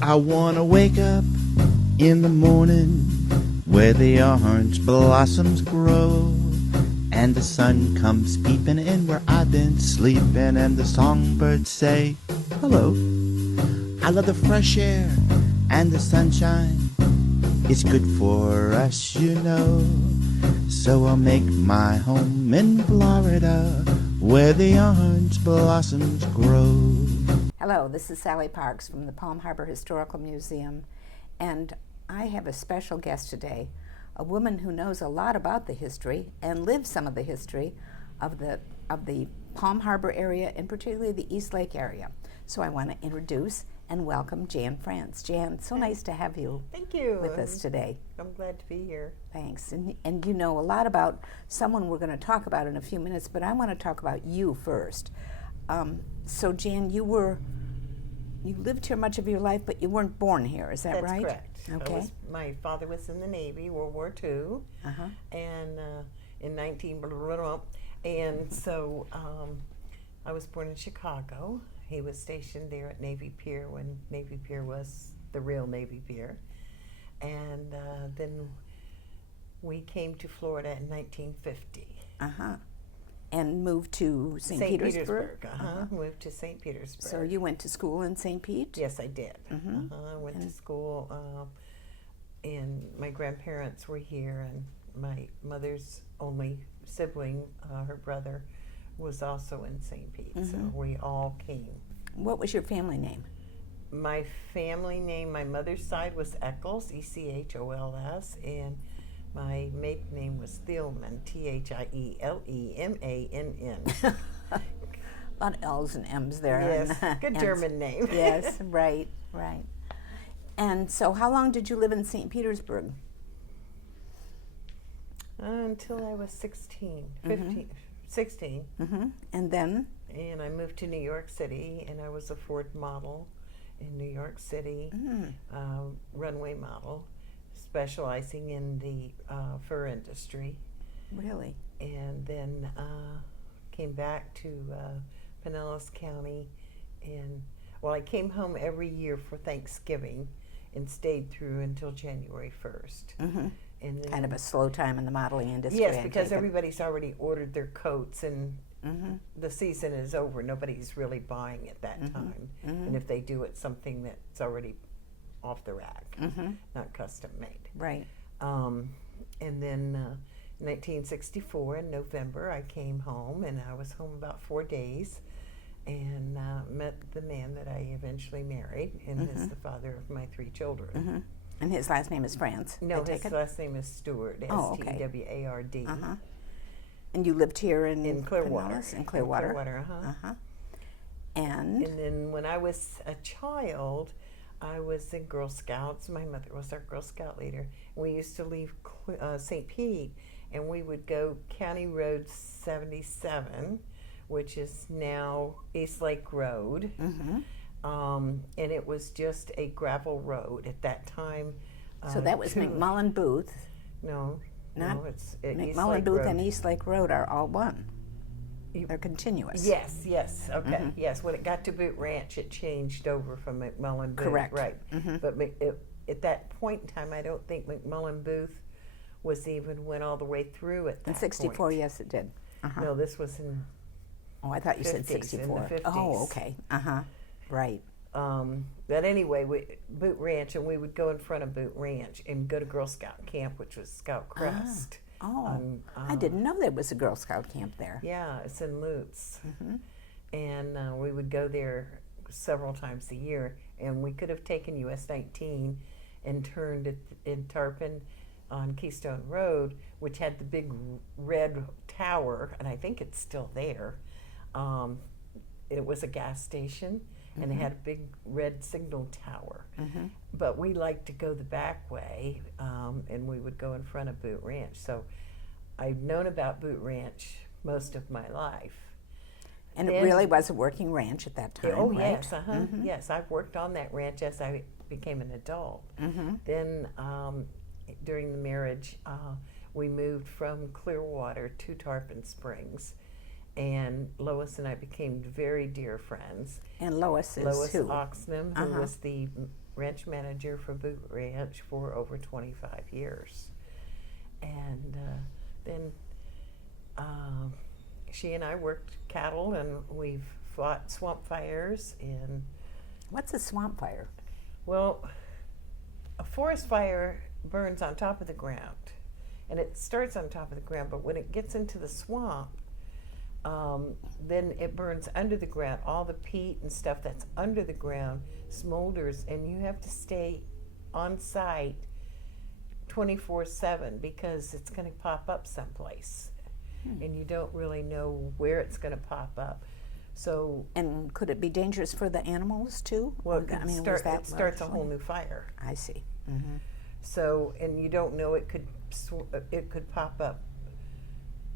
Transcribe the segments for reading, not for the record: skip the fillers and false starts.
I wanna wake up in the morning where the orange blossoms grow, and the sun comes peeping in where I've been sleeping, and the songbirds say hello. I love the fresh air and the sunshine. It's good for us, you know. So I'll make my home in Florida where the orange blossoms grow. Hello, this is Sally Parks from the Palm Harbor Historical Museum, and I have a special guest today, a woman who knows a lot about the history and lives some of the history of the Palm Harbor area, and particularly the East Lake area. So I want to introduce and welcome Jan France. Jan, so nice to have you. Thank you. With us today. I'm glad to be here. Thanks. And you know a lot about someone we're going to talk about in a few minutes, but I want to talk about you first. So Jan, you lived here much of your life, but you weren't born here. Is that right? That's correct. Okay. My father was in the Navy, World War II, and in 19 blah, blah, blah, and so I was born in Chicago. He was stationed there at Navy Pier when Navy Pier was the real Navy Pier, and then we came to Florida in 1950. And moved to St. Petersburg? Moved to St. Petersburg. So you went to school in St. Pete? Yes, I did. I went to school, and my grandparents were here, and my mother's only sibling, her brother, was also in St. Pete, so we all came. What was your family name? My family name, my mother's side was Eccles, Echols, and my maiden name was Thielman, Thielemann. A lot of L's and M's there. Yes, good German name. Yes, right. And so how long did you live in St. Petersburg? Until I was 16. And then? And I moved to New York City, and I was a Ford model in New York City, runway model, specializing in the fur industry. Really? And then came back to Pinellas County, and I came home every year for Thanksgiving and stayed through until January 1st. And then, kind of a slow time in the modeling industry. yes, because everybody's already ordered their coats, and the season is over. Nobody's really buying at that time. And if they do, it's something that's already off the rack, not custom made. Right. And then 1964 in November, I came home, and I was home about 4 days, and met the man that I eventually married, and is the father of my 3 children. And his last name is France? No, his last name is Stewart, Steward. And you lived here in Clearwater. Pinellas? In Clearwater. And then when I was a child, I was in Girl Scouts. My mother was our Girl Scout leader. We used to leave St. Pete, and we would go County Road 77, which is now East Lake Road. And it was just a gravel road at that time. so that was McMullen Booth. No, it's McMullen Booth and East Lake Road are all one. They're continuous. Yes, okay, yes. When it got to Boot Ranch, it changed over from McMullen Booth. Correct. Right. But at that point in time, I don't think McMullen Booth went all the way through at that In 64, point. yes, it did. No, this was in Oh, I thought you said 50s, 64. in the 50s. Oh, okay. Right. But anyway, Boot Ranch, and we would go in front of Boot Ranch and go to Girl Scout Camp, which was Scout Crest. I didn't know there was a Girl Scout camp there. Yeah, it's in Lutz. And we would go there several times a year, and we could have taken US 19 and turned it in Tarpon on Keystone Road, which had the big red tower, and I think it's still there. It was a gas station, and it had a big red signal tower. But we liked to go the back way, and we would go in front of Boot Ranch. So I've known about Boot Ranch most of my life. And it really was a working ranch at that time, Oh, right? yes, yes. I've worked on that ranch as I became an adult. Then during the marriage, we moved from Clearwater to Tarpon Springs. And Lois and I became very dear friends. And Lois is Lois who? Oxnam, who was the ranch manager for Boot Ranch for over 25 years. And then she and I worked cattle, and we've fought swamp fires. And What's a swamp fire? well, a forest fire burns on top of the ground, and it starts on top of the ground, but when it gets into the swamp, then it burns under the ground. All the peat and stuff that's under the ground smolders, and you have to stay on site 24/7 because it's going to pop up someplace, and you don't really know where it's going to pop up. So, And could it be dangerous for the animals too? well, I mean, it starts a whole new fire. I see. So, and you don't know, it could pop up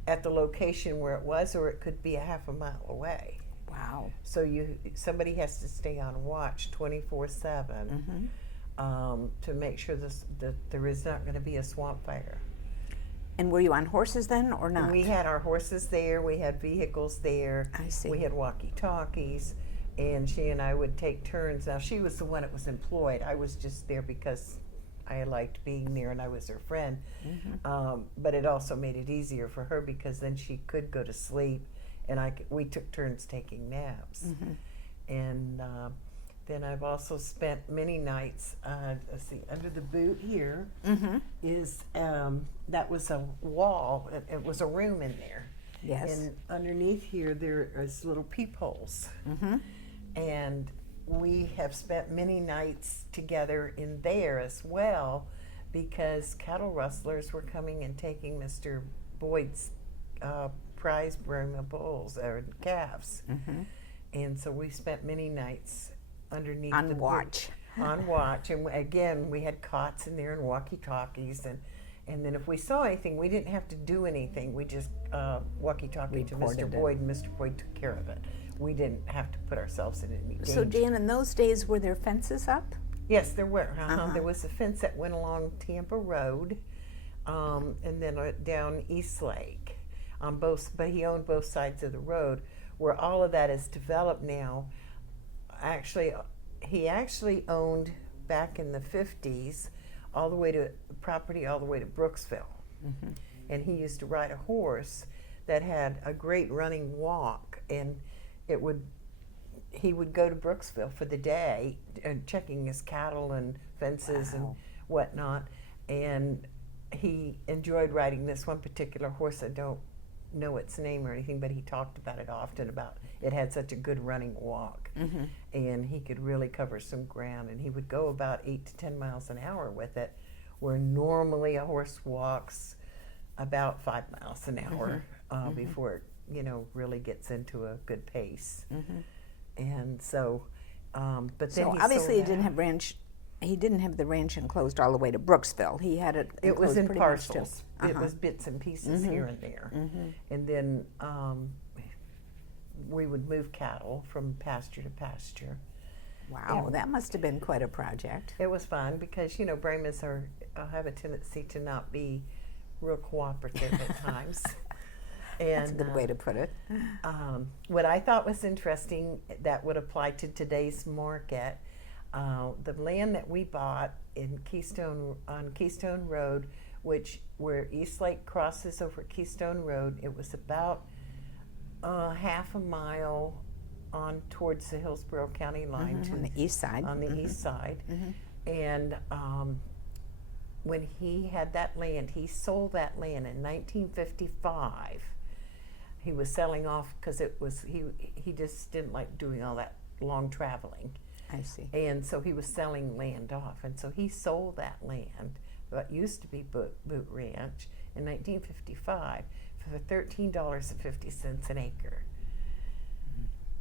at the location where it was, or it could be a half a mile away. Wow. So somebody has to stay on watch 24/7 to make sure that there is not going to be a swamp fire. And were you on horses then, or not? We had our horses there. We had vehicles there. I see. We had walkie-talkies, and she and I would take turns. Now, she was the one that was employed. I was just there because I liked being there, and I was her friend. But it also made it easier for her because then she could go to sleep, and we took turns taking naps. And then I've also spent many nights, let's see, under the boot here is, that was a wall, it was a room in there. Yes. And underneath here there is little peepholes. And we have spent many nights together in there as well because cattle rustlers were coming and taking Mr. Boyd's prize Burma bulls or calves. And so we spent many nights underneath On watch. on watch, and again we had cots in there and walkie-talkies, and then if we saw anything, we didn't have to do anything. We just walkie-talkie to Mr. Boyd, and Mr. Boyd took care of it. We didn't have to put ourselves in any danger. So, Dan, in those days, were there fences up? Yes, there were. There was a fence that went along Tampa Road, and then down East Lake, on both. But he owned both sides of the road, where all of that is developed now. Actually, he actually owned back in the 50s all the way to property all the way to Brooksville. And he used to ride a horse that had a great running walk, and he would go to Brooksville for the day and checking his cattle and fences and whatnot. And he enjoyed riding this one particular horse. I don't know its name or anything, but he talked about it often, about it had such a good running walk, and he could really cover some ground, and he would go about 8 to 10 miles an hour with it, where normally a horse walks about 5 miles an hour before it really gets into a good pace. And so but then So obviously he didn't have ranch. He didn't have the ranch enclosed all the way to Brooksville. He had it. It was in pretty much to- parcels. It was bits and pieces here and there. And then we would move cattle from pasture to pasture. Wow, that must have been quite a project. It was fun because Brahmas have a tendency to not be real cooperative at times. And That's a good way to put it. what I thought was interesting that would apply to today's market, the land that we bought on Keystone Road, where East Lake crosses over Keystone Road, it was about half a mile on towards the Hillsborough County line On the east side. on the east side. And when he had that land, he sold that land in 1955. He was selling off because he just didn't like doing all that long traveling. I see. And so he was selling land off. And so he sold that land, what used to be Boot Ranch, in 1955 for $13.50 an acre.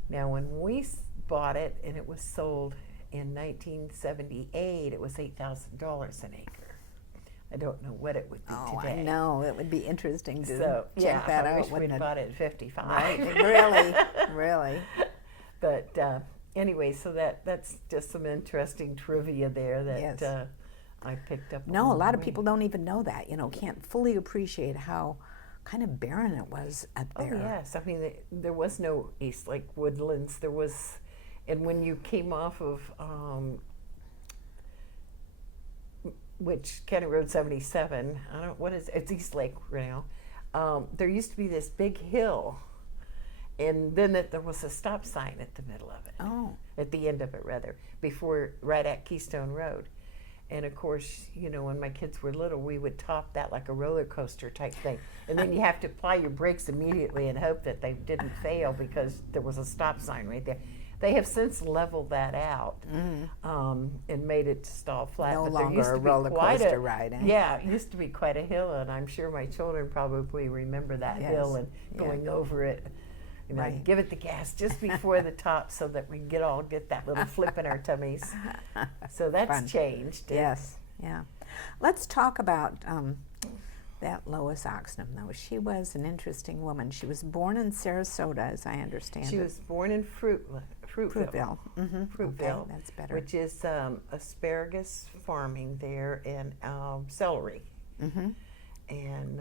Now, when we bought it and it was sold in 1978, it was $8,000 an acre. I don't know what it would be today. I know. It would be interesting to So, check that I out. wish we'd wouldn't it? bought it at 55. Right? Really. But anyway, so that's just some interesting trivia there that Yes. I picked up. No, a along lot the of way. people don't even know that. Can't fully appreciate how kind of barren it was up there. Oh yes, I mean there was no East Lake woodlands. There was, and when you came off of which County Road 77, it's East Lake now. There used to be this big hill, and then there was a stop sign at the middle of it. Oh. At the end of it, rather, right at Keystone Road. And of course, when my kids were little, we would top that like a roller coaster type thing. And then you have to apply your brakes immediately and hope that they didn't fail because there was a stop sign right there. They have since leveled that out and made it to stall flat. No but there longer used to a be roller coaster ride. Yeah, it used to be quite a hill, and I'm sure my children probably remember that hill and going over it. Right. Give it the gas just before the top so that we get that little flip in our tummies. So that's Fun. changed. Yes, yeah. Let's talk about that Lois Oxnam, though. She was an interesting woman. She was born in Sarasota, as I understand She it. was born in Fruitville. Mm-hmm. Fruitville, okay, that's better. which is asparagus farming there and celery. Mm-hmm. And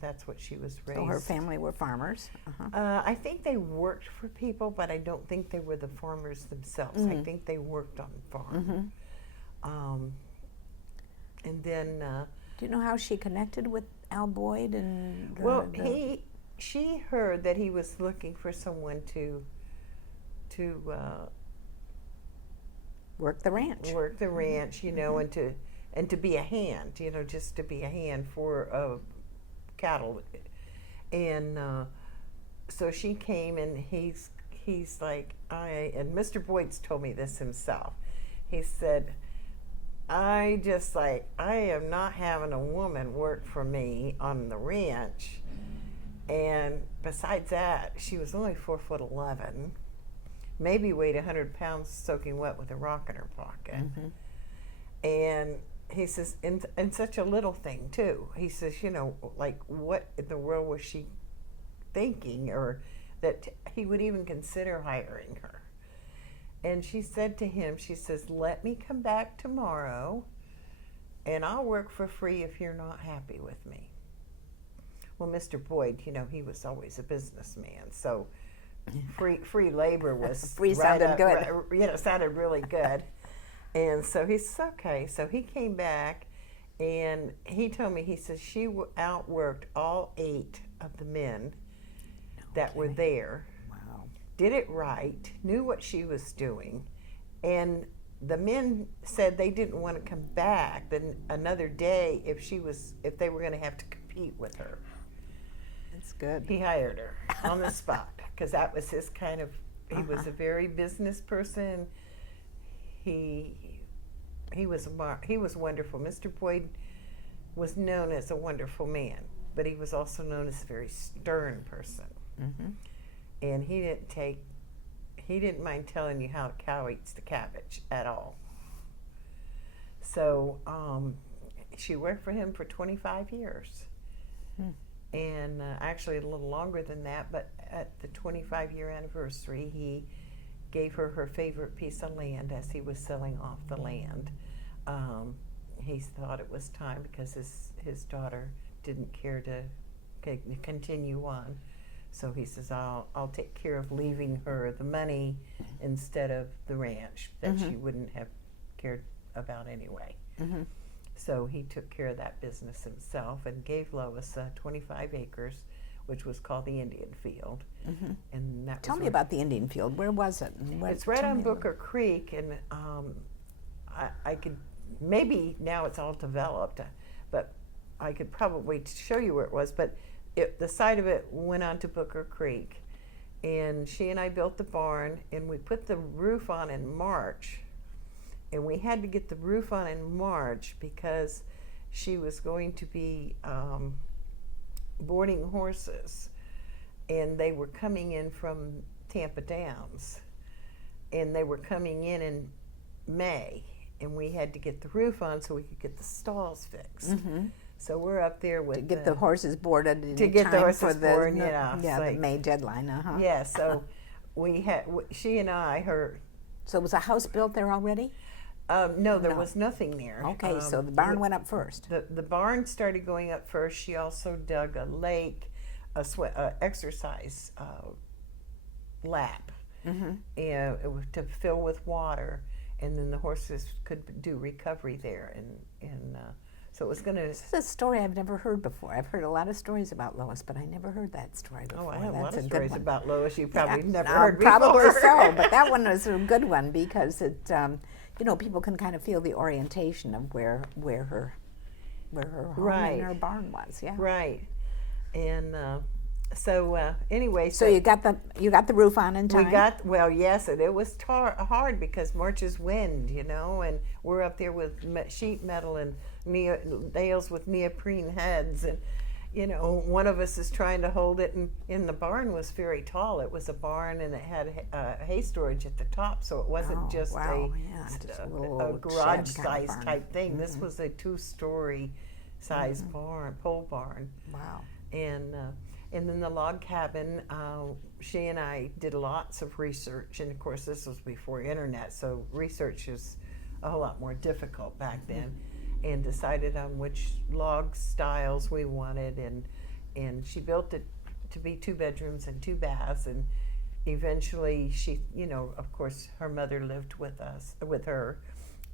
that's what she was raised. So her family were farmers. I think they worked for people, but I don't think they were the farmers themselves. I think they worked on farm. And then, do you know how she connected with Al Boyd and? She heard that he was looking for someone to work the ranch. Work the ranch, and to be a hand, just to be a hand for cattle. And so she came, and he's like, and Mr. Boyd's told me this himself. He said, I am not having a woman work for me on the ranch. And besides that, she was only 4'11", maybe weighed 100 pounds soaking wet with a rock in her pocket. And he says, and such a little thing too. He says, like, what in the world was she thinking, or that he would even consider hiring her? And she said to him, she says, let me come back tomorrow and I'll work for free if you're not happy with me. Well, Mr. Boyd, he was always a businessman, so free labor was free sounded good. Sounded really good. And so he said, okay. So he came back, and he told me, he says, she outworked all 8 of the men that were there. Wow. Did it right, knew what she was doing, and the men said they didn't want to come back then another day if they were going to have to compete with her. That's good. He hired her on the spot because that was his kind of. He was a very business person. He was wonderful. Mr. Boyd was known as a wonderful man, but he was also known as a very stern person. And he didn't mind telling you how a cow eats the cabbage at all. So she worked for him for 25 years. And actually a little longer than that, but at the 25-year anniversary, he gave her her favorite piece of land as he was selling off the land. He thought it was time because his daughter didn't care to continue on. So he says, I'll take care of leaving her the money instead of the ranch that she wouldn't have cared about anyway. So he took care of that business himself and gave Lois 25 acres, which was called the Indian Field. And that Tell me about the Indian Field. Where was it? It's right on Booker Creek, and I could, maybe now it's all developed, but I could probably show you where it was. But the side of it went onto Booker Creek, and she and I built the barn, and we put the roof on in March. And we had to get the roof on in March because she was going to be boarding horses, and they were coming in from Tampa Downs, and they were coming in May, and we had to get the roof on so we could get the stalls fixed. So we're up there with to get the horses boarded in to get time the horses for the boarded, the May deadline. Yeah, so we had she and I her. So was a house built there already? No, there was nothing there. Okay, so the barn went up first. The barn started going up first. She also dug a lake, a exercise lap, and it was to fill with water. and then the horses could do recovery there, and so it was going to. This is a story I've never heard before. I've heard a lot of stories about Lois, but I never heard that story before. Oh, I have a lot That's of good stories one. about Lois you probably never No, heard before. probably so, but that one was a good one because it, you know, people can kind of feel the orientation of where her home Right. and her barn was. Yeah. Right, and so anyway, So you got the roof on in time. we got, well, yes, and it was hard because March's wind, you know, and we're up there with sheet metal and nails with neoprene heads, and you know, one of us is trying to hold it, and the barn was very tall. It was a barn, and it had hay storage at the top, so it wasn't just wow. a little garage shed kind of size barn. type thing. This was a 2-story size barn, pole barn. Wow. And then the log cabin, she and I did lots of research, and of course this was before internet, so research is a whole lot more difficult back then, and decided on which log styles we wanted, and she built it to be 2 bedrooms and 2 baths, and eventually she, you know, of course her mother lived with her,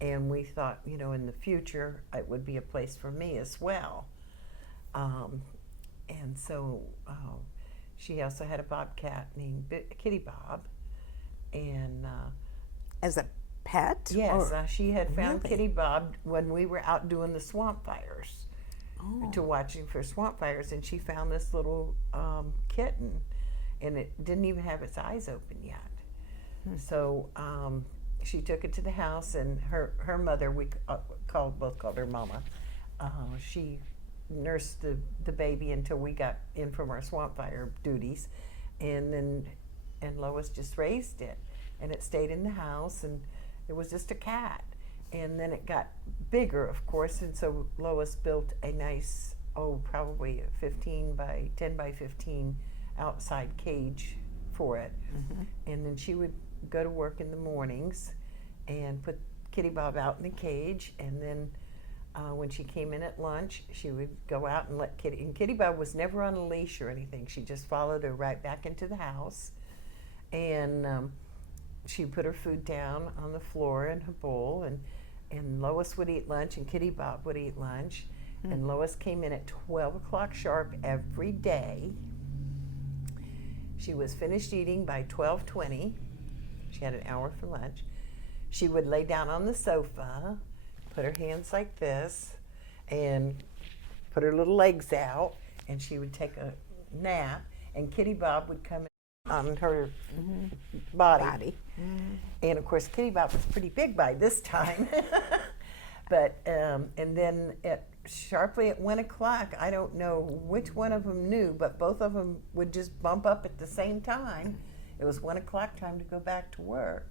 and we thought, you know, in the future it would be a place for me as well. And so she also had a bobcat named Kitty Bob, and As a pet? yes, Or- she had found Really? Kitty Bob when we were out doing the swamp fires, to watching for swamp fires, and she found this little kitten, and it didn't even have its eyes open yet. So she took it to the house, and her mother, we both called her Mama. She nursed the baby until we got in from our swamp fire duties, and Lois just raised it, and it stayed in the house, and it was just a cat, and then it got bigger, of course, and so Lois built a nice, probably a 10 by 15 outside cage for it, and then she would go to work in the mornings and put Kitty Bob out in the cage, and then when she came in at lunch, she would go out and let Kitty, and Kitty Bob was never on a leash or anything. She just followed her right back into the house, and she put her food down on the floor in her bowl, and Lois would eat lunch, and Kitty Bob would eat lunch, and Lois came in at 12 o'clock sharp every day. She was finished eating by 12:20. She had an hour for lunch. She would lay down on the sofa, put her hands like this, and put her little legs out, and she would take a nap, and Kitty Bob would come on her body. And of course Kitty Bob was pretty big by this time. But and then sharply at 1 o'clock, I don't know which one of them knew, but both of them would just bump up at the same time. It was 1 o'clock time to go back to work.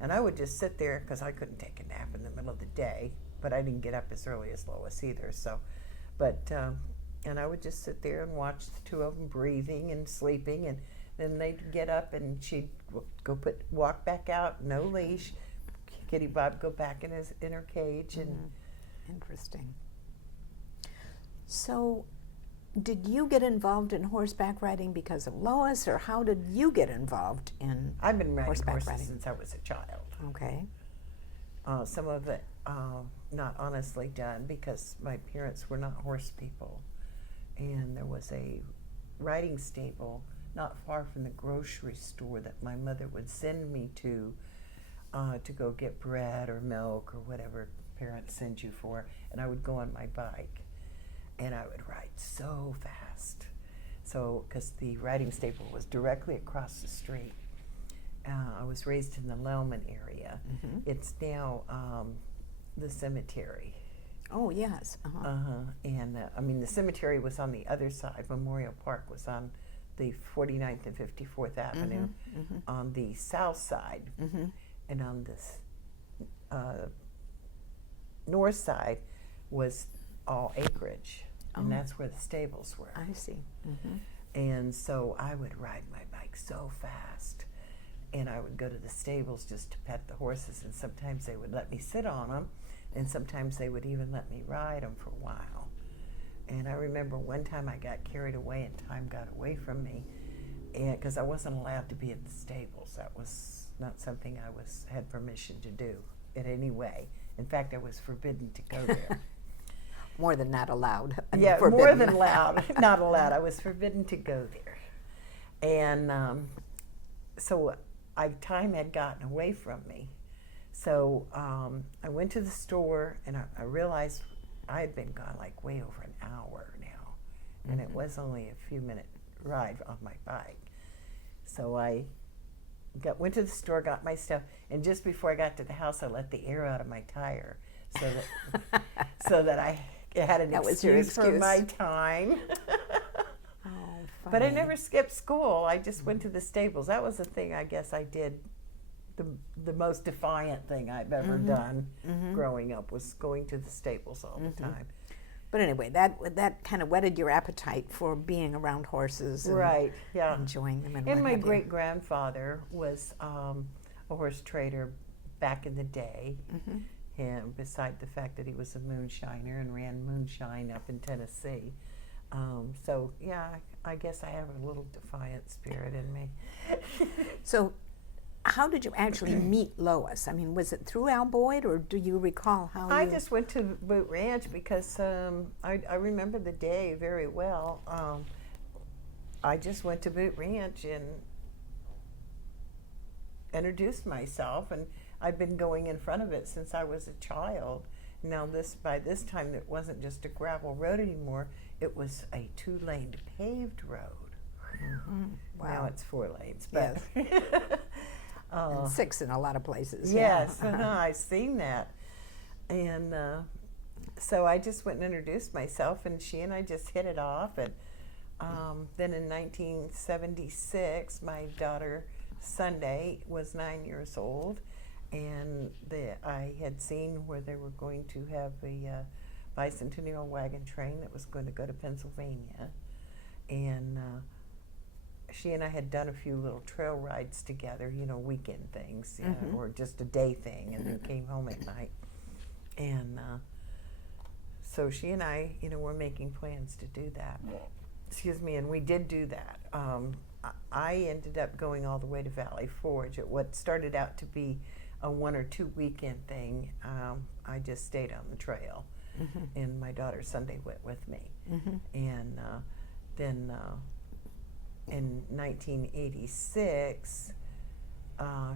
And I would just sit there because I couldn't take a nap in the middle of the day, but I didn't get up as early as Lois either. So, and I would just sit there and watch the 2 of them breathing and sleeping, and then they'd get up and she'd go walk back out, no leash. Kitty Bob go back in her cage, and Interesting. So, did you get involved in horseback riding because of Lois, or how did you get involved in I've been riding horseback horses riding? since I was a child. Okay. Some of it not honestly done because my parents were not horse people, and there was a riding stable not far from the grocery store that my mother would send me to go get bread or milk or whatever parents send you for, and I would go on my bike, and I would ride so fast. So, because the riding stable was directly across the street. I was raised in the Lellman area. It's now the cemetery. Oh, yes. And I mean, the cemetery was on the other side. Memorial Park was on the 49th and 54th Avenue on the south side. And on this north side was all acreage. And that's where the stables were. I see. And so I would ride my bike so fast. And I would go to the stables just to pet the horses. And sometimes they would let me sit on them. And sometimes they would even let me ride them for a while. And I remember one time I got carried away and time got away from me. And because I wasn't allowed to be at the stables. That was not something I had permission to do in any way. In fact, I was forbidden to go there. More than not allowed. Yeah, Forbidden. more than allowed, not allowed. I was forbidden to go there. And so time had gotten away from me. So I went to the store, and I realized I had been gone like way over an hour now. And it was only a few minute ride on my bike. So I went to the store, got my stuff, and just before I got to the house, I let the air out of my tire so that I had an excuse for my time. But I never skipped school. I just went to the stables. That was the thing I guess I did, the most defiant thing I've ever done growing up, was going to the stables all the time. But anyway, that kind of whetted your appetite for being around horses and right, yeah. enjoying them. And my great-grandfather was a horse trader back in the day. And beside the fact that he was a moonshiner and ran moonshine up in Tennessee. So, yeah, I guess I have a little defiant spirit in me. So how did you actually meet Lois? I mean, was it through Al Boyd, or do you recall how I just went to Boot Ranch because I remember the day very well. I just went to Boot Ranch and introduced myself, and I'd been going in front of it since I was a child. Now by this time it wasn't just a gravel road anymore, it was a 2-lane paved road. Wow. Now it's 4 lanes, but yes. And 6 in a lot of places. Yes, I've seen that. And so I just went and introduced myself, and she and I just hit it off. And then in 1976, my daughter Sunday was 9 years old, and I had seen where they were going to have a bicentennial wagon train that was going to go to Pennsylvania. And she and I had done a few little trail rides together, weekend things, or just a day thing, and then came home at night. And so she and I, were making plans to do that. Excuse me, and we did do that. I ended up going all the way to Valley Forge at what started out to be a 1 or 2 weekend thing. I just stayed on the trail, and my daughter Sunday went with me. And then in 1986,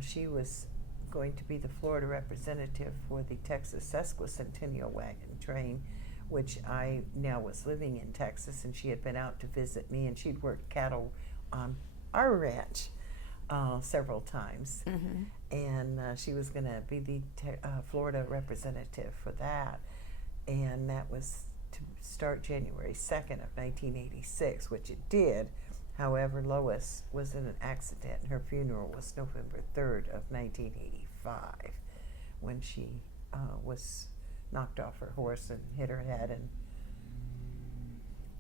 she was going to be the Florida representative for the Texas Sesquicentennial Wagon Train, which I now was living in Texas, and she had been out to visit me, and she'd worked cattle on our ranch several times. And she was going to be the Florida representative for that. And that was to start January 2nd of 1986, which it did. However, Lois was in an accident, and her funeral was November 3rd of 1985, when she was knocked off her horse and hit her head. And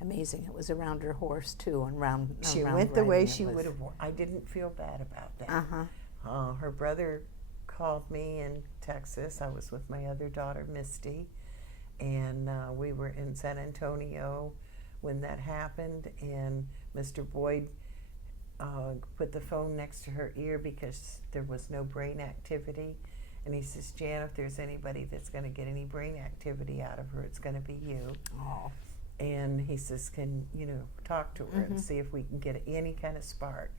amazing. It was around her horse, too, and round. She went the way she would have. I didn't feel bad about that. Her brother called me in Texas. I was with my other daughter, Misty, and we were in San Antonio when that happened, and Mr. Boyd put the phone next to her ear because there was no brain activity. And he says, Jan, if there's anybody that's going to get any brain activity out of her, it's going to be you. Oh. And he says, can talk to her and see if we can get any kind of spark.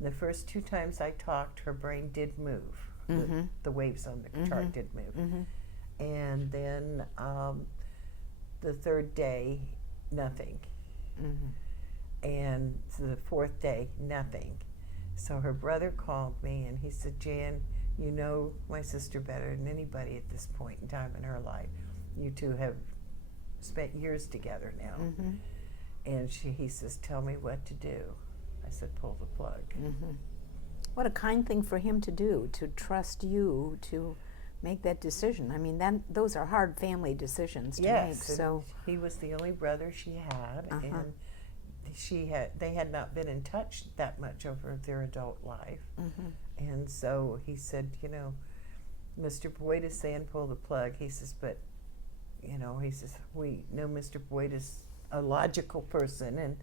The first 2 times I talked, her brain did move. The waves on the chart did move. And then the 3rd day, nothing. And so the 4th day, nothing. So her brother called me, and he said, Jan, you know my sister better than anybody at this point in time in her life. You two have spent years together now. And he says, tell me what to do. I said, pull the plug. What a kind thing for him to do, to trust you to make that decision. I mean, those are hard family decisions to make. So he was the only brother she had, and they had not been in touch that much over their adult life. And so he said, Mr. Boyd is saying pull the plug. He says, but he says, we know Mr. Boyd is a logical person, and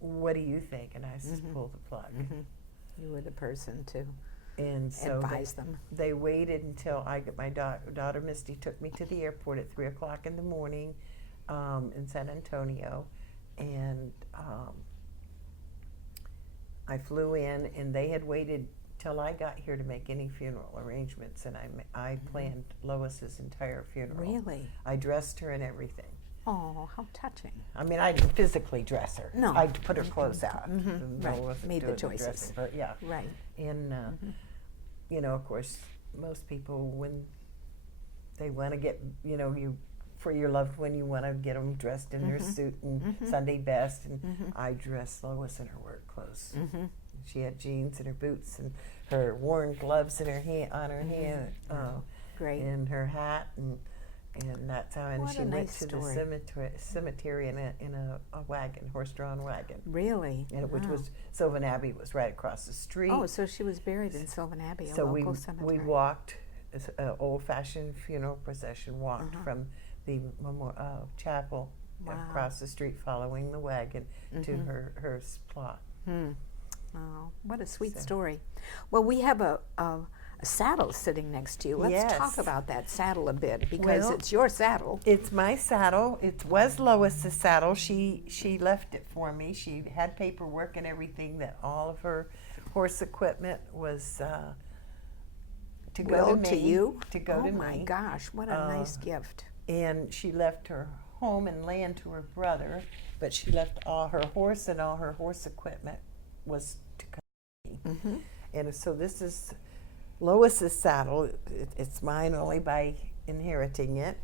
what do you think? And I says, pull the plug. You were the person to And so advise them. they waited until my daughter Misty took me to the airport at 3 o'clock in the morning in San Antonio, and I flew in, and they had waited till I got here to make any funeral arrangements, and I planned Lois's entire funeral. Really? I dressed her and everything. Oh, how touching. I mean, I didn't physically dress her. No. I put her clothes out. Right. Made the choices. Dressing, but yeah. Right. And, you know, of course, most people, when they want to get, you know, for your loved one, you want to get them dressed in their suit and Sunday best. And I dressed Lois in her work clothes. She had jeans and her boots and her worn gloves in her hand, on her hand. Great. And her hat, and that's how. And What she a went nice to story. the cemetery in a wagon, horse-drawn wagon. Really? And which was Sylvan Abbey was right across the street. Oh, so she was buried in Sylvan Abbey, a So local cemetery. we walked, an old-fashioned funeral procession walked from the chapel across the street, following the wagon to her plot. Oh, what a sweet story. Well, we have a saddle sitting next to you. Let's talk about that saddle a bit, because Well, it's your saddle. It's my saddle. It was Lois's saddle. She left it for me. She had paperwork and everything that all of her horse equipment was to go Willed to to me. you? To go to Oh my me. gosh, what a nice gift. And she left her home and land to her brother, but she left all her horse and all her horse equipment was to come to me. And so this is Lois's saddle. It's mine only by inheriting it.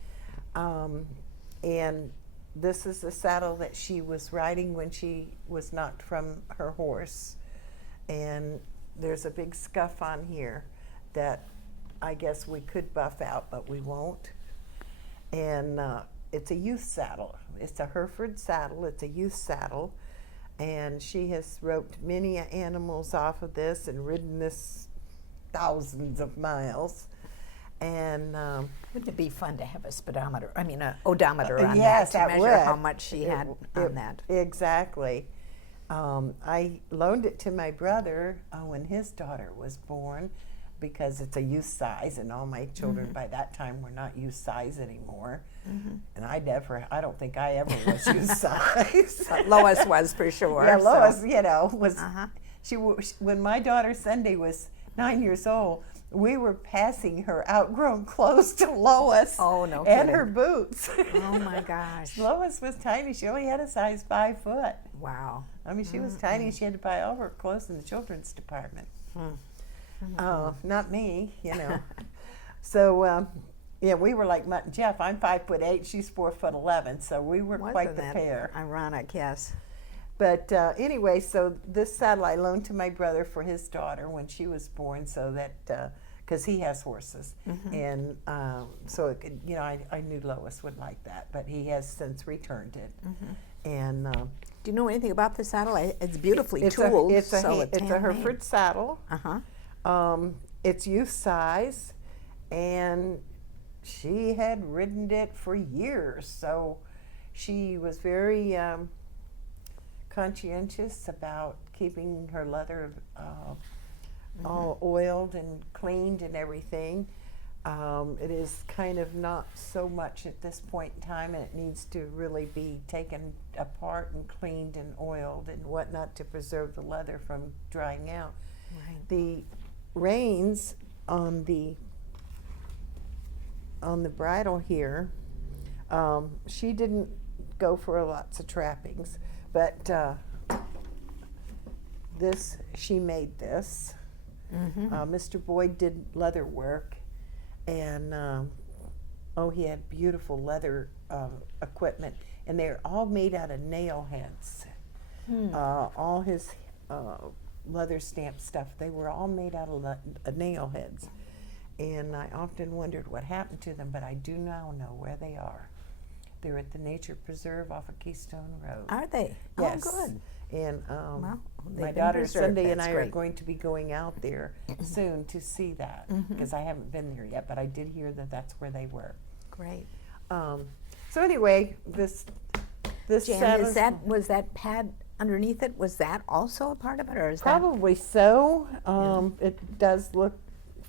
And this is the saddle that she was riding when she was knocked from her horse. And there's a big scuff on here that I guess we could buff out, but we won't. And it's a youth saddle. It's a Herford saddle. It's a youth saddle. And she has roped many animals off of this and ridden this thousands of miles. And Wouldn't it be fun to have a speedometer, I mean, an odometer on yes, that to that measure would. how much she had on that? Exactly. I loaned it to my brother when his daughter was born, because it's a youth size, and all my children by that time were not youth size anymore. And I don't think I ever was youth size. But Lois was for sure. Yeah, so- Lois, you know, was when my daughter Sunday was 9 years old, we were passing her outgrown clothes to Lois. Oh, no and kidding. her boots. Oh my gosh. Lois was tiny. She only had a size 5 foot. Wow. I mean, she was tiny. She had to buy all her clothes in the children's department. Not me, you know. So, yeah, we were like Mutt and Jeff. I'm 5'8", she's 4'11", so we were quite Wasn't the that pair. ironic, yes. But anyway, so this saddle I loaned to my brother for his daughter when she was born, so that because he has horses, and so it could, you know, I knew Lois would like that, but he has since returned it. And Do you know anything about the saddle? It's beautifully it's tooled. it's a handmade. Hereford saddle. Uh-huh. It's youth size, and she had ridden it for years, so she was very conscientious about keeping her leather all oiled and cleaned and everything. It is kind of not so much at this point in time, and it needs to really be taken apart and cleaned and oiled and whatnot to preserve the leather from drying out. Right. The reins on the bridle here, she didn't go for lots of trappings, but she made this. Mr. Boyd did leather work, and he had beautiful leather equipment, and they're all made out of nail heads. All his leather stamp stuff, they were all made out of nail heads. And I often wondered what happened to them, but I do now know where they are. They're at the Nature Preserve off of Keystone Road. Are they? Yes. Oh, good. And Well, my they've been daughter preserved. Cindy and That's I are great. going to be going out there soon to see that, because I haven't been there yet, but I did hear that that's where they were. Great. So anyway, this Jan, saddle, was that pad underneath it, was that also a part of it, or is Probably so. It does look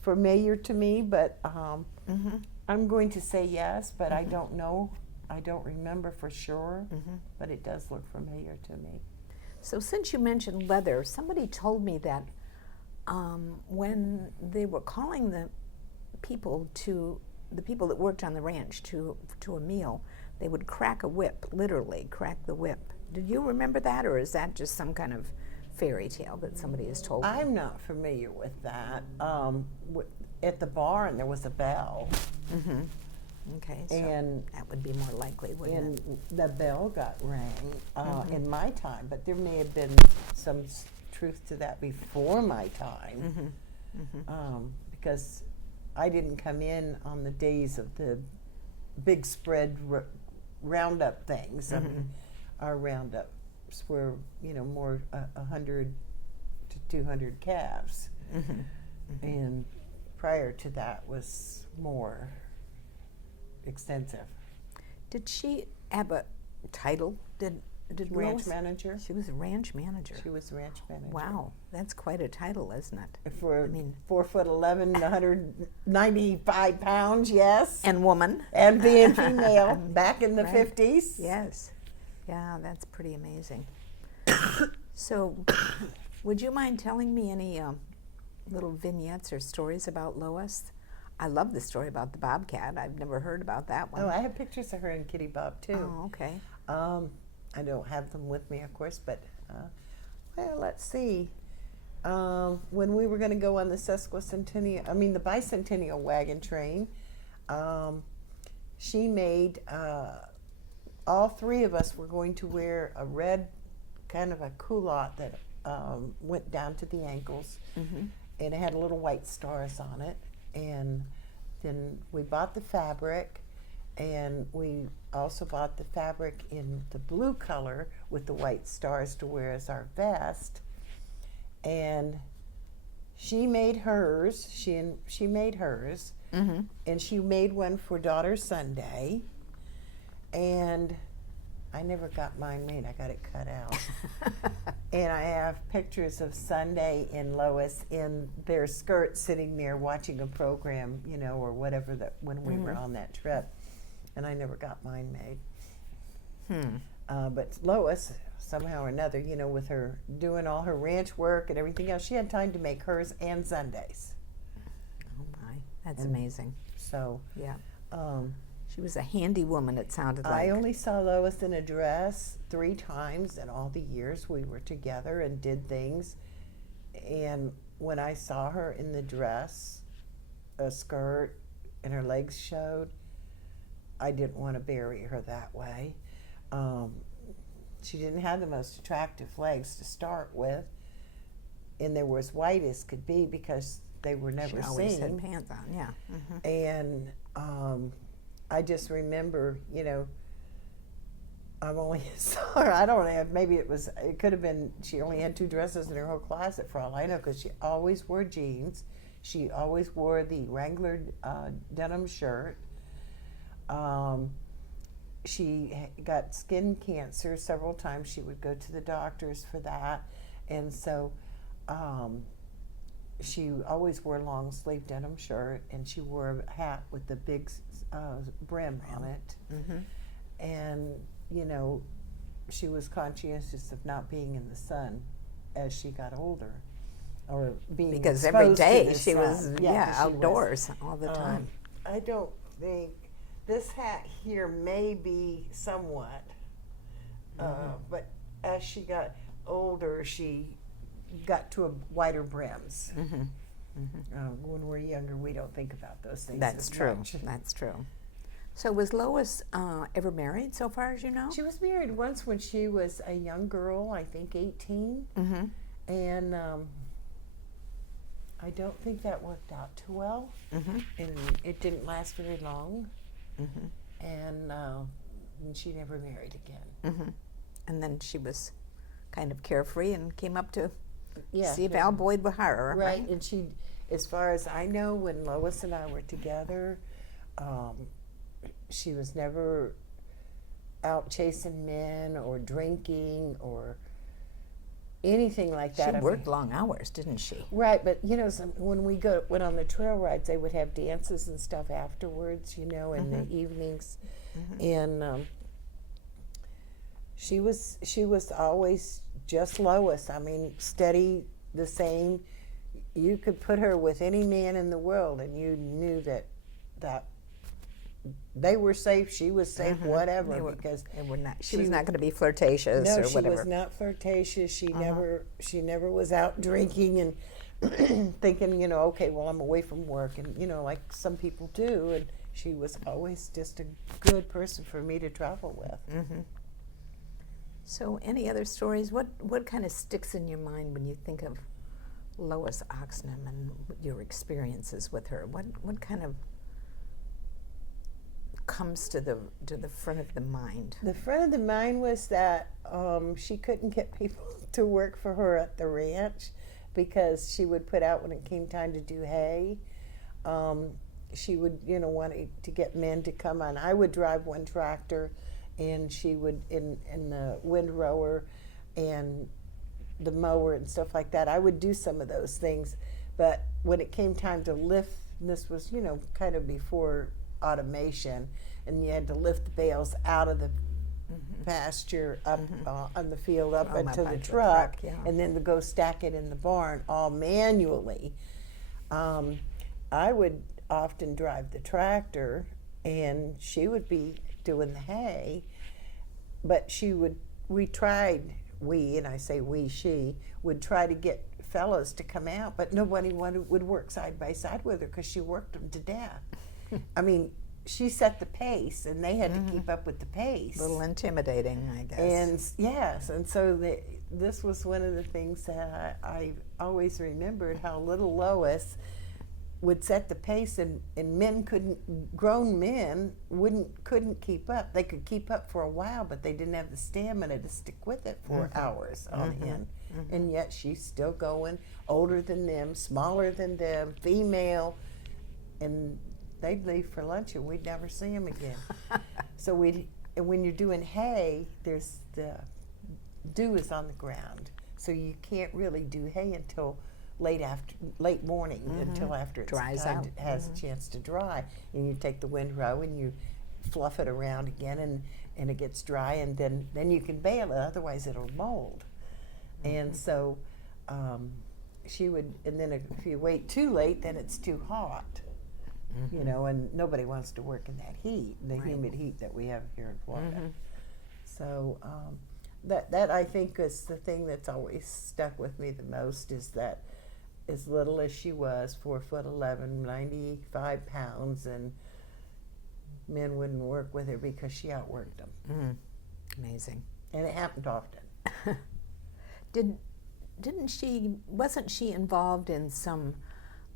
familiar to me, but I'm going to say yes, but I don't know. I don't remember for sure, but it does look familiar to me. So since you mentioned leather, somebody told me that when they were calling the people that worked on the ranch to a meal, they would crack a whip, literally crack the whip. Did you remember that, or is that just some kind of fairy tale that somebody has told you? I'm not familiar with that. At the barn, there was a bell. Okay, so And that would be more likely, wouldn't it? and the bell got rang in my time, but there may have been some truth to that before my time, because I didn't come in on the days of the big spread roundup things. I mean, our roundups were, more 100 to 200 calves, and prior to that was more extensive. Did she have a title? Did Ranch Lois? manager. She was a ranch manager. She was ranch manager. Wow, that's quite a title, isn't it? For 4'11", 195 pounds, yes. And woman. And being female back in the Right. 50s. Yes. Yeah, that's pretty amazing. So, would you mind telling me any little vignettes or stories about Lois? I love the story about the bobcat. I've never heard about that one. Oh, I have pictures of her and Kitty Bob too. Oh, okay. I don't have them with me, of course, but well, let's see. When we were going to go on the the bicentennial wagon train, she made all three of us were going to wear a red kind of a culotte that went down to the ankles, and it had little white stars on it. And then we bought the fabric, and we also bought the fabric in the blue color with the white stars to wear as our vest. And she made hers. She made hers, and she made one for Daughter Sunday. And I never got mine made. I got it cut out. And I have pictures of Sunday and Lois in their skirts sitting there watching a program, or whatever, that when we were on that trip. And I never got mine made. But Lois, somehow or another, with her doing all her ranch work and everything else, she had time to make hers and Sundays. Oh my, that's amazing. So, yeah. She was a handy woman, it sounded like. I only saw Lois in a dress 3 times in all the years we were together and did things. And when I saw her in the dress, a skirt, and her legs showed, I didn't want to bury her that way. She didn't have the most attractive legs to start with, and they were as white as could be because they were never She always seen. had pants on, yeah. And I just remember, I've only saw her, I don't know, maybe it could have been, she only had 2 dresses in her whole closet for all I know, because she always wore jeans. She always wore the Wrangler denim shirt. She got skin cancer several times. She would go to the doctors for that. And so she always wore a long sleeve denim shirt, and she wore a hat with the big brim on it. And, she was conscientious of not being in the sun as she got older, or being Because exposed every to day the she sun. was, Yeah, 'cause she was. outdoors all the time. I don't think this hat here may be somewhat, but as she got older, she got to a wider brims. When we're younger, we don't think about those things. That's as true. much. That's true. So was Lois ever married, so far as you know? She was married once when she was a young girl, I think 18, and I don't think that worked out too well, and it didn't last very long, and she never married again. And then she was kind of carefree and came up to Yeah, see if Al Boyd would hire her, right. right? And she, as far as I know, when Lois and I were together, she was never out chasing men or drinking or anything like that. She worked long hours, didn't she? Right, but you know, when we went on the trail rides, they would have dances and stuff afterwards, you know, in the evenings, and she was always just Lois. I mean, steady, the same. You could put her with any man in the world, and you knew that they were safe. She was safe, whatever, because she was not going to be flirtatious or whatever. No, she was not flirtatious. She never was out drinking and thinking, you know, okay, well, I'm away from work, and you know, like some people do. And she was always just a good person for me to travel with. So, any other stories? What kind of sticks in your mind when you think of Lois Oxnam and your experiences with her? What kind of comes to the front of the mind? The front of the mind was that she couldn't get people to work for her at the ranch because she would put out when it came time to do hay. She would, you know, want to get men to come on. I would drive one tractor, and she would in the windrower and the mower and stuff like that. I would do some of those things, but when it came time to lift, and this was, you know, kind of before automation, and you had to lift the bales out of the pasture up on the field up into the truck, and then to go stack it in the barn all manually. I would often drive the tractor, and she would be doing the hay, but she would she would try to get fellows to come out, but nobody would work side by side with her because she worked them to death. I mean, she set the pace, and they had to keep up with the pace. A little intimidating, I guess. And yes, and so this was one of the things that I always remembered, how little Lois would set the pace, and grown men couldn't keep up. They could keep up for a while, but they didn't have the stamina to stick with it for hours on end. And yet she's still going, older than them, smaller than them, female, and they'd leave for lunch and we'd never see them again. So and when you're doing hay, there's the dew is on the ground, so you can't really do hay until late morning, until after it dries out, has a chance to dry, and you take the windrow and you fluff it around again, and it gets dry, and then you can bale it, otherwise it'll mold. And so she would, and then if you wait too late, then it's too hot, you know, and nobody wants to work in that heat, the humid heat that we have here in Florida. So that I think is the thing that's always stuck with me the most, is that as little as she was, 4'11", 95 pounds, and men wouldn't work with her because she outworked them. Amazing. And it happened often. Wasn't she involved in some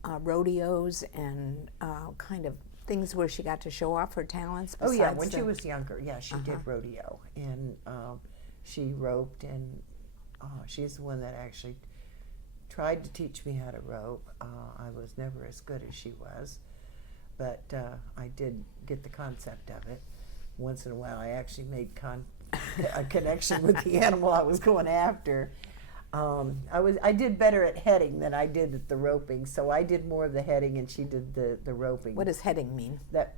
rodeos and kind of things where she got to show off her talents? Oh yeah, when she was younger, she did rodeo, and she roped, and she's the one that actually tried to teach me how to rope. I was never as good as she was, but I did get the concept of it. Once in a while, I actually made a connection with the animal I was going after. I did better at heading than I did at the roping, so I did more of the heading and she did the roping. What does heading mean? That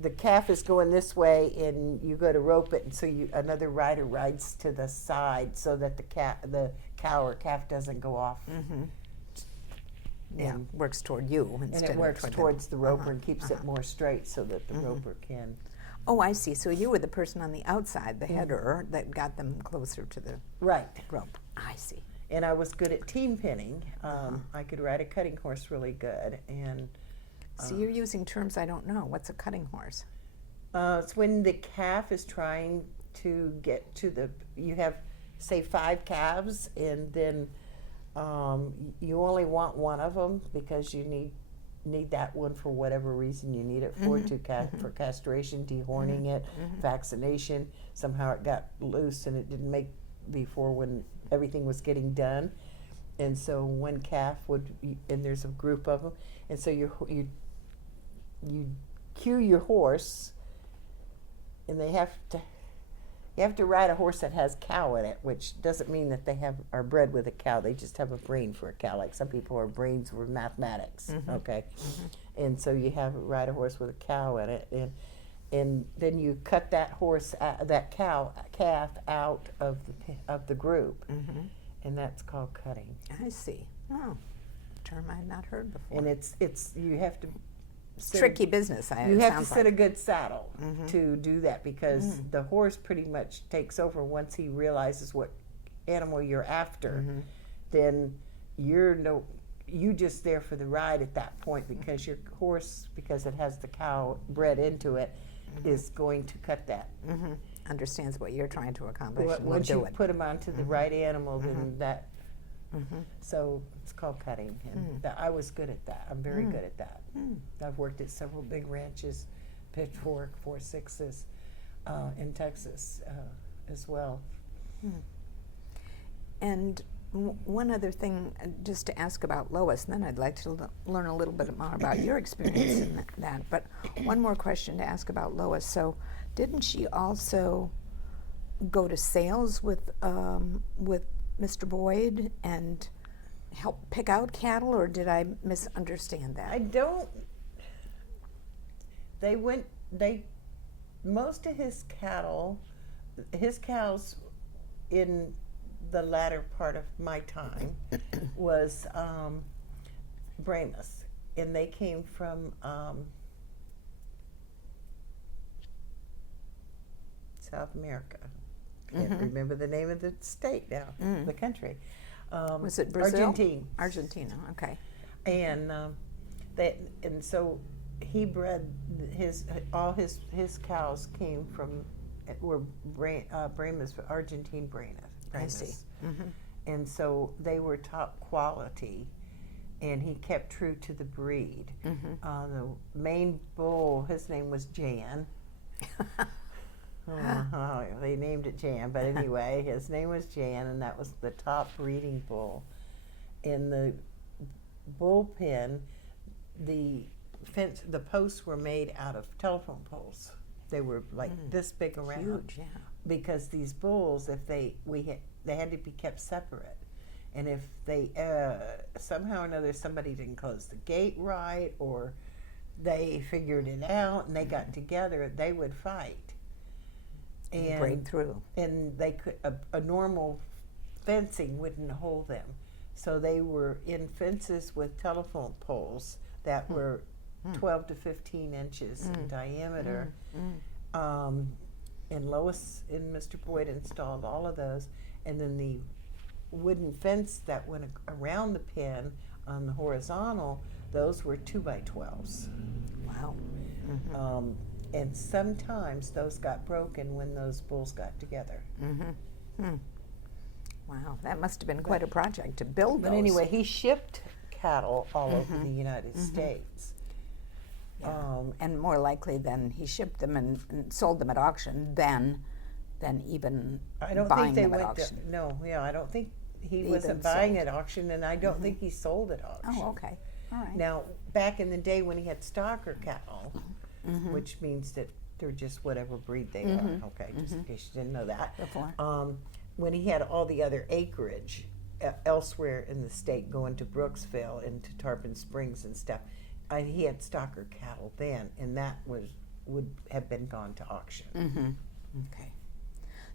the calf is going this way, and you go to rope it, and so another rider rides to the side so that the cow or calf doesn't go off. Yeah, works toward you instead of and it works towards the roper and keeps it more straight so that the roper can. Oh, I see. So you were the person on the outside, the header, that got them closer to the rope. I see. And I was good at team pinning. I could ride a cutting horse really good. And so you're using terms I don't know. What's a cutting horse? It's when the calf is trying to get to you have, say, 5 calves, and then you only want one of them because you need that one for whatever reason you need it for, for castration, dehorning it, vaccination. Somehow it got loose and it didn't make before when everything was getting done. And so one calf and there's a group of them, and so you cue your horse, and they have to You have to ride a horse that has cow in it, which doesn't mean that they are bred with a cow. They just have a brain for a cow. Like some people are brains for mathematics. Okay, and so you ride a horse with a cow in it, and then you cut that horse, that calf out of the group, and that's called cutting. I see. Oh, a term I had not heard before. And it's you have to. Tricky business. You have to set a good saddle to do that, because the horse pretty much takes over once he realizes what animal you're after. Then you just there for the ride at that point, because your horse, because it has the cow bred into it, is going to cut that. Understands what you're trying to accomplish. Well, and once will you do it. put them onto the right animal, then that. So it's called cutting, and I was good at that. I'm very good at that. I've worked at several big ranches, Pitchfork, 4/6s, in Texas as well. And one other thing, just to ask about Lois, and then I'd like to learn a little bit more about your experience in that. But one more question to ask about Lois. So, didn't she also go to sales with Mr. Boyd and help pick out cattle, or did I misunderstand that? I don't. Most of his cows in the latter part of my time was Brahmas, and they came from South America. Can't remember the name of the state now, the country. Was it Brazil? Argentina. Argentina, okay. And so he bred all his cows came from were Brahmas, Argentine Brahmas. I see. And so they were top quality, and he kept true to the breed. The main bull, his name was Jan. They named it Jan, but anyway, his name was Jan, and that was the top breeding bull. In the bullpen, the posts were made out of telephone poles. They were like this big around. Huge, yeah. Because these bulls, they had to be kept separate, and if they somehow or another somebody didn't close the gate right, or they figured it out and they got together, they would fight. And break through. And they could a normal fencing wouldn't hold them, so they were in fences with telephone poles that were 12 to 15 inches in diameter. And Lois and Mr. Boyd installed all of those, and then the wooden fence that went around the pen on the horizontal, those were 2x12s. Wow. And sometimes those got broken when those bulls got together. Wow, that must have been quite a project to build those. But anyway, he shipped cattle all over the United States. Yeah. And more likely than he shipped them and sold them at auction than even I don't buying think they them at went auction. I don't think he Even wasn't buying sold. at auction, and I don't think he sold at auction. Oh, okay. All right. Now, back in the day when he had stocker cattle, which means that they're just whatever breed they are, okay, just in case you didn't know that. Before. When he had all the other acreage elsewhere in the state, going to Brooksville and to Tarpon Springs and stuff, he had stocker cattle then, and that would have been gone to auction. Okay.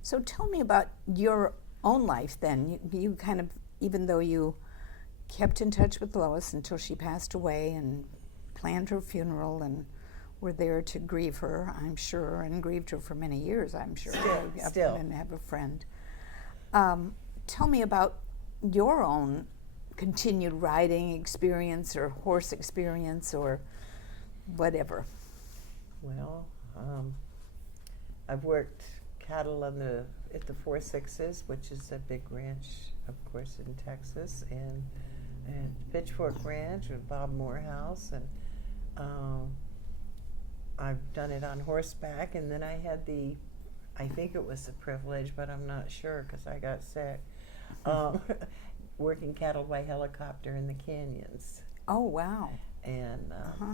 So tell me about your own life then. You kind of, even though you kept in touch with Lois until she passed away and planned her funeral and were there to grieve her, I'm sure, and grieved her for many years, I'm sure. Still. And have a friend. Tell me about your own continued riding experience or horse experience or whatever. Well, I've worked cattle at the 4/6s, which is a big ranch, of course, in Texas, and Pitchfork Ranch with Bob Morehouse, and I've done it on horseback, and then I had I think it was a privilege, but I'm not sure because I got sick, working cattle by helicopter in the canyons. Oh, wow. And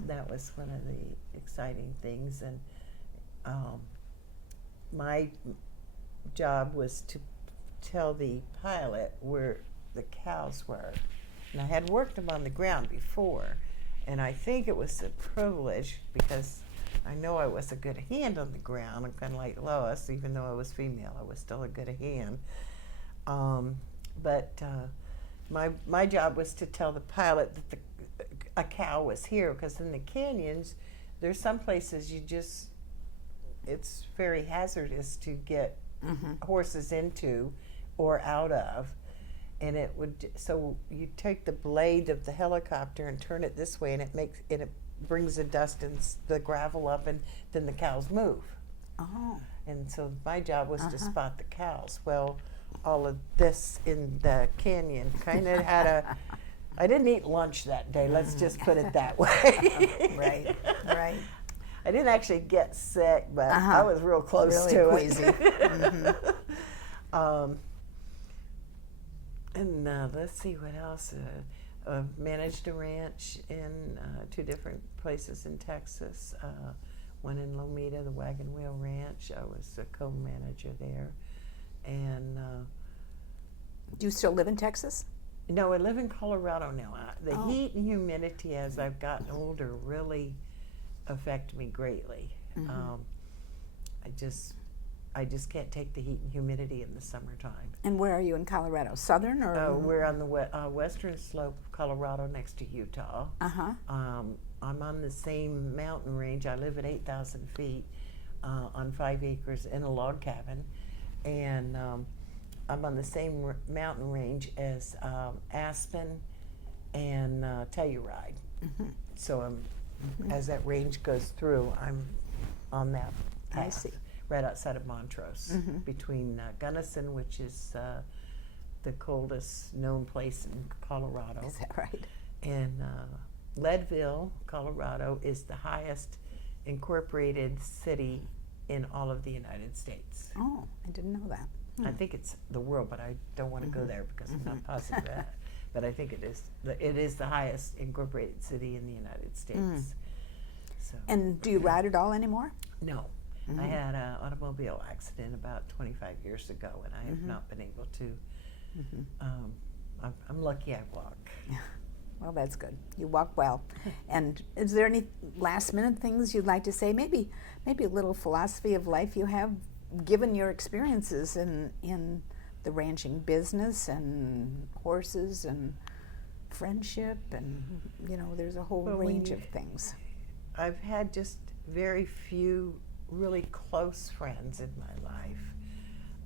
that was one of the exciting things. And my job was to tell the pilot where the cows were. And I had worked them on the ground before, and I think it was a privilege because I know I was a good hand on the ground. I'm kind of like Lois, even though I was female, I was still a good hand. But my job was to tell the pilot that a cow was here, because in the canyons, there's some places it's very hazardous to get horses into or out of. And so you take the blade of the helicopter and turn it this way, and it brings the dust and the gravel up, and then the cows move. Oh. And so my job was to spot the cows. Well, all of this in the canyon kind of I didn't eat lunch that day, let's just put it that way. Right. I didn't actually get sick, but I was real close really to queasy. it. And let's see what else. Managed a ranch in 2 different places in Texas. One in Lomita, the Wagon Wheel Ranch. I was a co-manager there. And Do you still live in Texas? no, I live in Colorado now. The heat and humidity as I've gotten older really affect me greatly. I just can't take the heat and humidity in the summertime. And where are you in Colorado? Southern or? We're on the western slope of Colorado next to Utah. I'm on the same mountain range. I live at 8,000 feet on 5 acres in a log cabin. And I'm on the same mountain range as Aspen and Telluride. So as that range goes through, I'm on that path. I see. Right outside of Montrose, between Gunnison, which is the coldest known place in Colorado. Is that right? And Leadville, Colorado, is the highest incorporated city in all of the United States. Oh, I didn't know that. I think it's the world, but I don't want to go there because I'm not positive of that. But I think it is. It is the highest incorporated city in the United States. So. And do you ride at all anymore? No. I had an automobile accident about 25 years ago, and I have not been able to. I'm lucky I walk. Well, that's good. You walk well. And is there any last-minute things you'd like to say? Maybe a little philosophy of life you have, given your experiences in the ranching business and horses and friendship, and there's a whole range of things. I've had just very few really close friends in my life.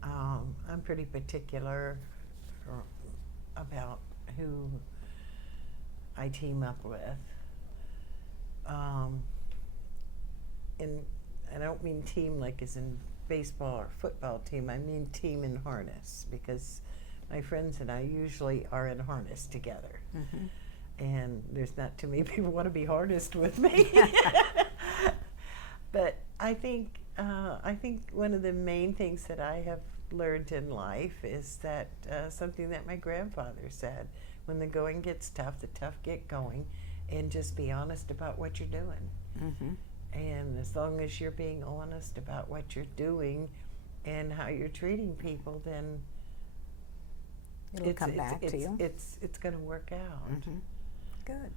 I'm pretty particular about who I team up with. And I don't mean team like as in baseball or football team. I mean team in harness, because my friends and I usually are in harness together. And there's not too many people want to be harnessed with me. But I think one of the main things that I have learned in life is that something that my grandfather said: when the going gets tough, the tough get going, and just be honest about what you're doing. And as long as you're being honest about what you're doing and how you're treating people, then It'll come back to you. It's going to work out. Good.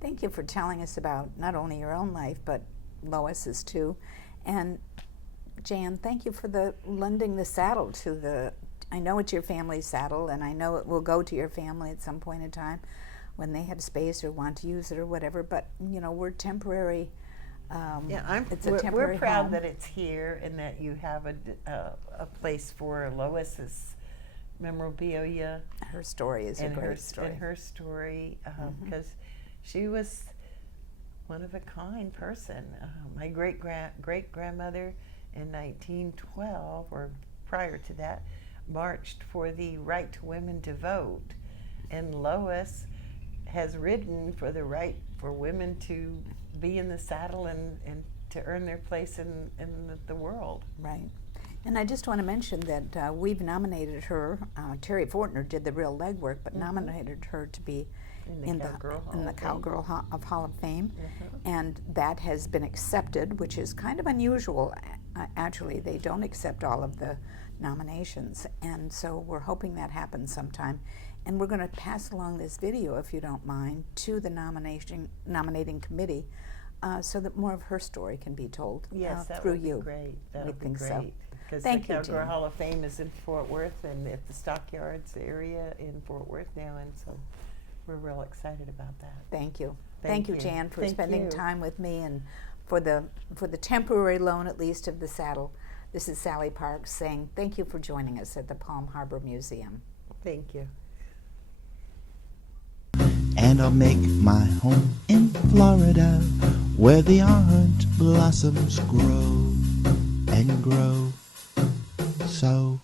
Thank you for telling us about not only your own life, but Lois's too. And Jan, thank you for lending the saddle to I know it's your family's saddle, and I know it will go to your family at some point in time when they have space or want to use it or whatever, but we're temporary. We're proud that it's here and that you have a place for Lois's memorabilia. Her story is a great story. And her story, because she was one of a kind person. My great grandmother in 1912, or prior to that, marched for the right to women to vote, and Lois has ridden for the right for women to be in the saddle and to earn their place in the world. Right. And I just want to mention that we've nominated her. Terry Fortner did the real legwork, but nominated her to be in the Cowgirl Hall of Fame, and that has been accepted, which is kind of unusual. Actually, they don't accept all of the nominations. And so we're hoping that happens sometime. And we're going to pass along this video, if you don't mind, to the nominating committee so that more of her story can be told Yes, that through would you. be great. That We would be think so. great. Because the Thank you, Cowgirl Jan. Hall of Fame is in Fort Worth and at the Stockyards area in Fort Worth now, and so we're real excited about that. Thank you. Thank Thank you, you. Jan, for Thank spending you. time with me and for the temporary loan, at least, of the saddle. This is Sally Parks saying thank you for joining us at the Palm Harbor Museum. Thank you. And I'll make my home in Florida, where the orange blossoms grow and grow. So